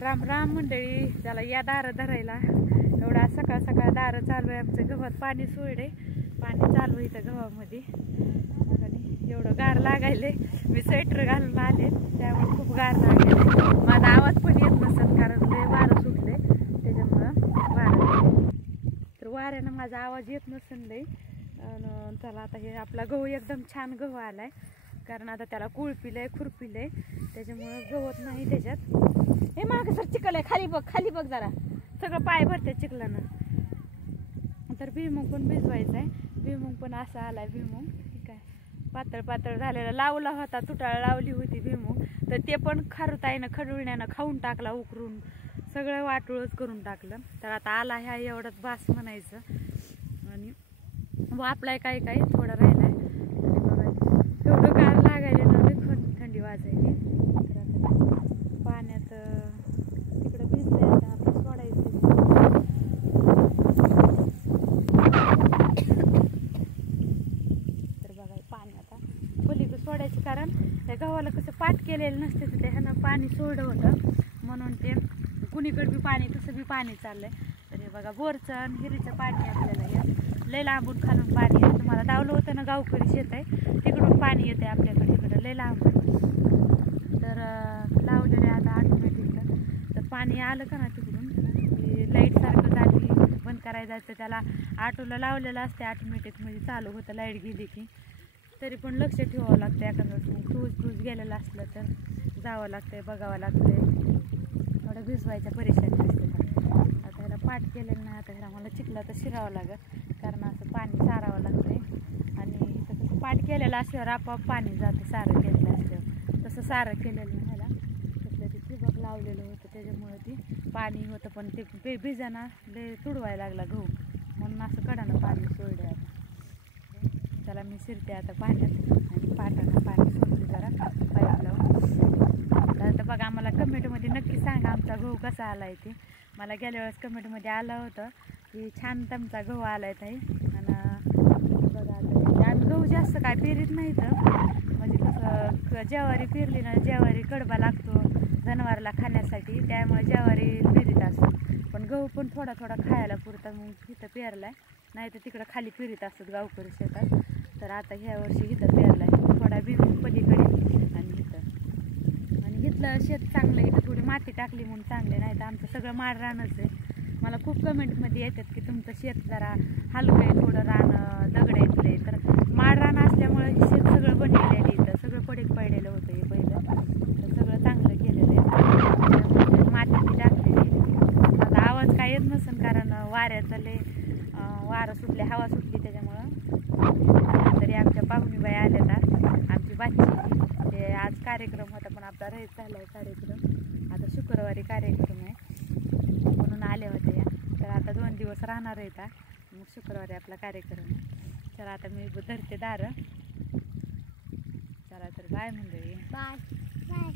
राम राम मंडळी, त्याला या दारं धरायला. एवढा सकाळ सकाळ दारं चालू आहे. आमचं गव्हात पाणी सोडे, पाणी चालू आहे इथं गव्हामध्ये. आणि एवढं गार लागायले. मी स्वेटर घालून आले, त्यामुळे खूप गार लागायले. माझा आवाज पण येत नसत कारण लय वारं सुटले, त्याच्यामुळं वारं. तर वाऱ्यानं माझा आवाज येत नसेल लई. चला आता हे आपला गहू एकदम छान गहू आलाय, कारण आता त्याला कुळपिलंय खुरपिलंय, त्याच्यामुळं गवत नाही त्याच्यात. हे मागं सर चिखल आहे, खाली बघ जरा, सगळं पाय भरते चिखलानं. तर भुईमुग पण भिजवायचा आहे. भुईमुग पण असा आलाय. भुईमुग काय पातळ पातळ झालेला लावला होता, तुटाळ लावली होती भुईमुग, तर ते पण खारुताईनं खडुळण्यानं खाऊन टाकला, उकरून सगळं वाटोळच करून टाकलं. तर आता आला ह्या एवढंच बास म्हणायचं. आणि वापलाय काय काय थोडं राहिलाय. एवढं गार लागायला ना, थंडी वाजायली. तर आता पाण्यात तिकडं भिजलंय, आता आपण सोडायचं. तर बघा पाणी आता पलीकडे सोडायचं, कारण त्या गव्हाला कसं पाट केलेलं नसते, तर ह्यानं पाणी सोडलं होतं, म्हणून ते कुणीकडे बी पाणी कसं बी पाणी चाललंय. तर हे बघा बोरचं आणि हिरीचं पाणी आपल्याला हे लय लांबून खालून पाणी येतं. तुम्हाला दावलं होतं ना, गावकरी शेत आहे तिकडून पाणी येते आपल्याकडे इकडं लय लांबून. तर लावलेलं आहे आता ऑटोमॅटिकला. तर पाणी आलं का ना तिकडून की लाईट सारखं जाती, बंद करायचं जायचं. त्याला ऑटोला लावलेलं असते ऑटोमॅटिक, म्हणजे चालू होतं लाईट गेली की. तरी पण लक्ष ठेवावं लागतं, एखादं मग फ्यूज गेलेलं असलं तर जावं लागतंय, बघावं लागतंय. थोडं भिजवायच्या परेशानी असते. आता ह्याला पाट केलेलं नाही, आता ह्याला मला चिखला तर शिरावं लागत, कारण असं पाणी सारावं लागतंय. आणि इथं कसं पाट केलेलं असल्यावर आपोआप पाणी जातं, सारं केलेलं असल्यावर. तसं सारं केलेलं नाही ह्याला, तसलं ते ठिबक लावलेलं होतं, त्याच्यामुळं ती पाणी होतं. पण ते भिजाना लय तुडवायला लागला गहू, म्हणून असं कडानं पाणी सोडलं. आता त्याला मी शिरते आता पाण्यात, आणि पाटानं पाणी सोडते जरा पाईप लावून. तर बघा, आम्हाला कमेंटमध्ये नक्की सांगा आमचा गहू कसा आलाय ते. मला गेल्या वेळेस कमेंटमध्ये आलं होतं की छान तुमचा गहू आलाय ताई. आणि बघा आता आम्ही गहू जास्त काय पेरीत नाही, तर म्हणजे कसं ज्वारी पेरली ना, ज्वारी कडबा लागतो जनावराला खाण्यासाठी, त्यामुळे ज्वारी पेरीत असतो. पण गहू पण थोडा थोडा खायला पुरता मग इथं पेरलाय, नाही तर तिकडं खाली पेरीत असतात गावकरी शेतात. तर आता ह्या वर्षी इथं पेरलाय, थोडा भुईमुग पलीकडे आणि इथं. आणि इथलं शेत चांगलं, इथं थोडी माती टाकली म्हणून चांगले, नाही तर आमचं सगळं माड रानच आहे. मला खूप कमेंटमध्ये येतात की तुमचं शेत जरा हलकं आहे, थोडं रान दगड येतलंय. तर माड रान असल्यामुळे शेत सगळं बनलेलं आहे, इथं सगळं पडीक पडलेलं होतं हे पहिलं, तर सगळं चांगलं केलेलं आहे. माती टाकलेली. माझा आवाज काय येत नसेल, कारण वाऱ्याचं लय वारं सुटले, हवा सुटली, त्याच्यामुळं. तरी आमच्या पाहुणीबाई आल्या आज, आमची बाची. ते आज कार्यक्रम होता, पण आपला रहित झाला आहे कार्यक्रम. आता शुक्रवारी कार्यक्रम आहे, म्हणून आल्या होत्या या. तर आता 2 दिवस राहणार आहेत, मग शुक्रवारी आपला कार्यक्रम आहे. तर आता मी धरते दारं. चला तर बाय मंडळी, बाय बाय.